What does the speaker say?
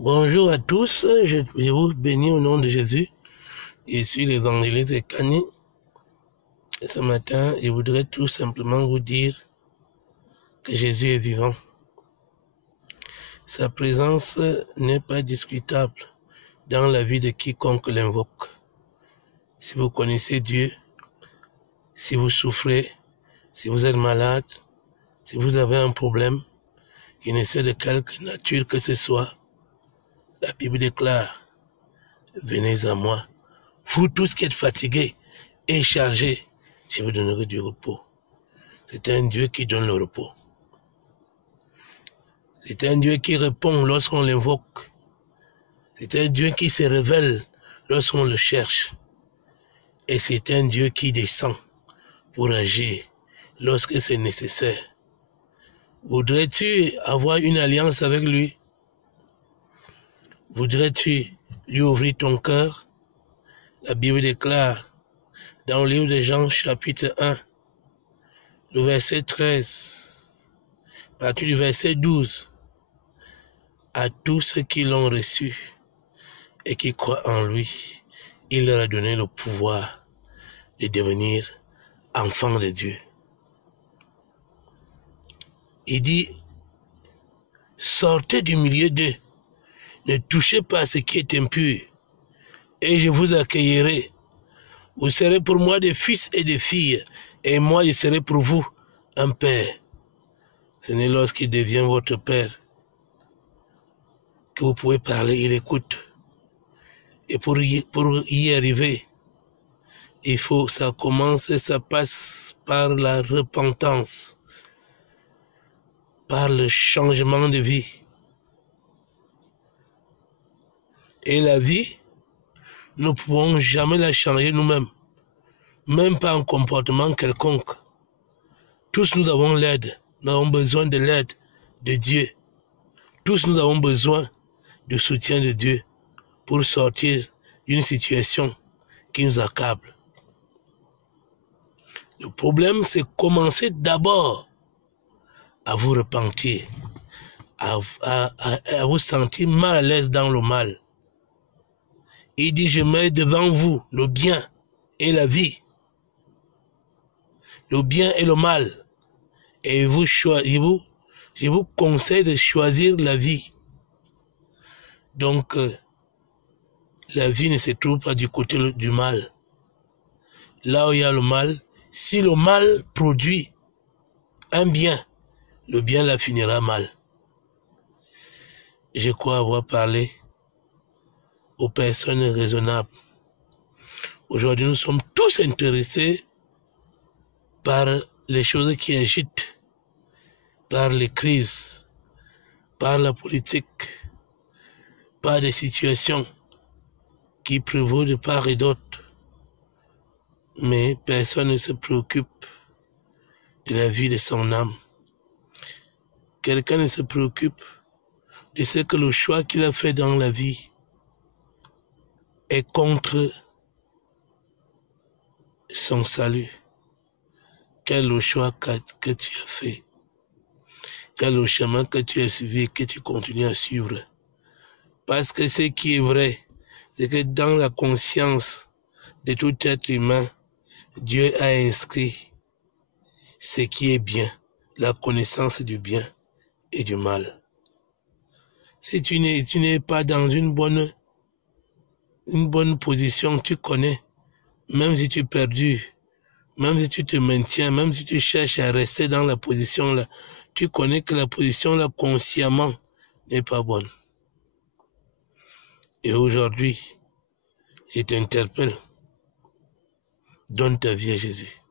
Bonjour à tous, je vous bénis au nom de Jésus. Je suis l'évangéliste Ekani. Ce matin, je voudrais tout simplement vous dire que Jésus est vivant. Sa présence n'est pas discutable dans la vie de quiconque l'invoque. Si vous connaissez Dieu, si vous souffrez, si vous êtes malade, si vous avez un problème, il ne sait de quelque nature que ce soit, la Bible déclare, venez à moi, vous tous qui êtes fatigués et chargés, je vous donnerai du repos. C'est un Dieu qui donne le repos. C'est un Dieu qui répond lorsqu'on l'invoque. C'est un Dieu qui se révèle lorsqu'on le cherche. Et c'est un Dieu qui descend pour agir lorsque c'est nécessaire. Voudrais-tu avoir une alliance avec lui? Voudrais-tu lui ouvrir ton cœur? La Bible déclare dans le livre de Jean chapitre 1, le verset 13, à partir du verset 12, à tous ceux qui l'ont reçu et qui croient en lui, il leur a donné le pouvoir de devenir enfants de Dieu. Il dit, sortez du milieu d'eux, ne touchez pas à ce qui est impur, et je vous accueillerai. Vous serez pour moi des fils et des filles, et moi je serai pour vous un père. Ce n'est lorsqu'il devient votre père que vous pouvez parler, il écoute. Et pour y arriver, ça passe par la repentance, par le changement de vie. Et la vie, nous ne pouvons jamais la changer nous-mêmes, même pas un comportement quelconque. Tous nous avons l'aide, nous avons besoin de l'aide de Dieu. Tous nous avons besoin du soutien de Dieu pour sortir d'une situation qui nous accable. Le problème, c'est commencer d'abord à vous repentir, à vous sentir mal à l'aise dans le mal. Il dit, je mets devant vous le bien et la vie, le bien et le mal. Et je vous conseille de choisir la vie. Donc, la vie ne se trouve pas du côté du mal. Là où il y a le mal, si le mal produit un bien, le bien la finira mal. Je crois avoir parlé aux personnes raisonnables. Aujourd'hui, nous sommes tous intéressés par les choses qui agitent, par les crises, par la politique, par des situations qui prévaut de part et d'autre. Mais personne ne se préoccupe de la vie de son âme. Quelqu'un ne se préoccupe de ce que le choix qu'il a fait dans la vie est contre son salut. Quel est le choix que tu as fait? Quel est le chemin que tu as suivi et que tu continues à suivre? Parce que ce qui est vrai, c'est que dans la conscience de tout être humain, Dieu a inscrit ce qui est bien, la connaissance du bien et du mal. Si tu n'es pas dans une bonne position, tu connais, même si tu es perdu, même si tu te maintiens, même si tu cherches à rester dans la position là, tu connais que la position là consciemment n'est pas bonne. Et aujourd'hui, je t'interpelle, donne ta vie à Jésus.